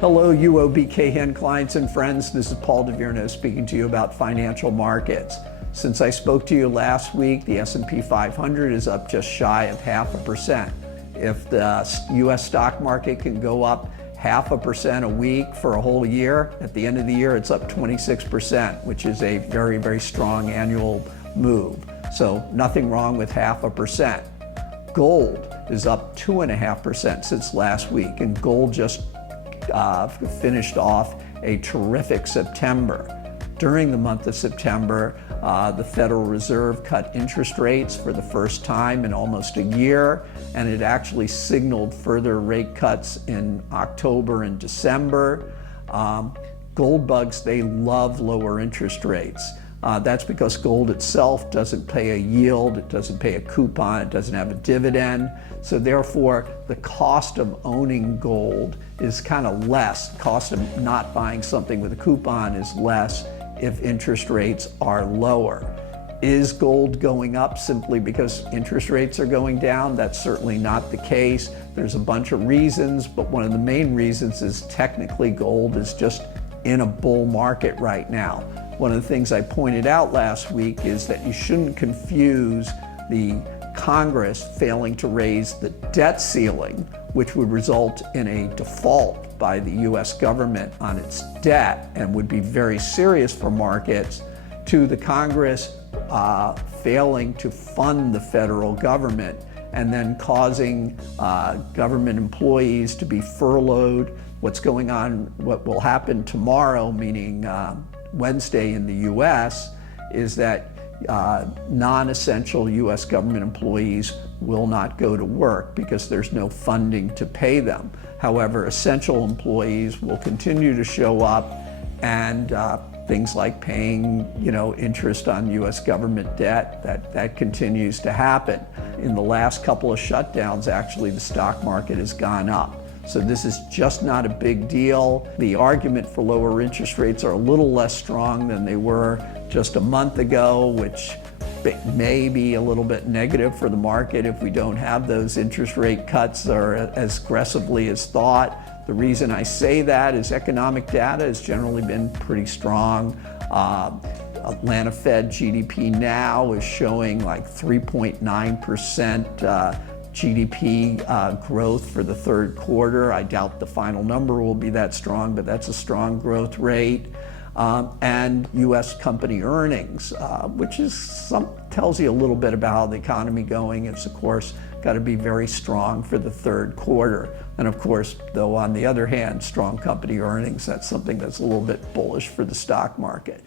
Hello, UOBKN clients and friends. This is Paul DeVierno speaking to you about financial markets. Since I spoke to you last week, the S&P 500 is up just shy of 0.5%. If the U.S. stock market can go up 0.5% a week for a whole year, at the end of the year it's up 26%, which is a very, very strong annual move. So nothing wrong with 0.5%. Gold is up 2.5% since last week, and gold just finished off a terrific September. During the month of September, the Federal Reserve cut interest rates for the first time in almost a year, and it actually signaled further rate cuts in October and December. Gold bugs, they love lower interest rates. That's because gold itself doesn't pay a yield, it doesn't pay a coupon, it doesn't have a dividend. So therefore, the cost of owning gold is kind of less. The cost of not buying something with a coupon is less if interest rates are lower. Is gold going up simply because interest rates are going down? That's certainly not the case. There's a bunch of reasons, but one of the main reasons is technically gold is just in a bull market right now. One of the things I pointed out last week is that you shouldn't confuse the Congress failing to raise the debt ceiling, which would result in a default by the US government on its debt and would be very serious for markets, to the Congress failing to fund the federal government and then causing government employees to be furloughed. What's going on, what will happen tomorrow, meaning Wednesday in the US, is that non-essential US government employees will not go to work because there's no funding to pay them. However, essential employees will continue to show up, and things like paying, interest on US government debt, that continues to happen. In the last couple of shutdowns, actually, the stock market has gone up. So this is just not a big deal. The argument for lower interest rates are a little less strong than they were just a month ago, which may be a little bit negative for the market if we don't have those interest rate cuts or as aggressively as thought. The reason I say that is economic data has generally been pretty strong. Atlanta Fed GDP now is showing like 3.9% GDP growth for the third quarter. I doubt the final number will be that strong, but that's a strong growth rate. And US company earnings, which tells you a little bit about how the economy going. It's of course got to be very strong for the third quarter. And of course, though, on the other hand, strong company earnings, that's something that's a little bit bullish for the stock market.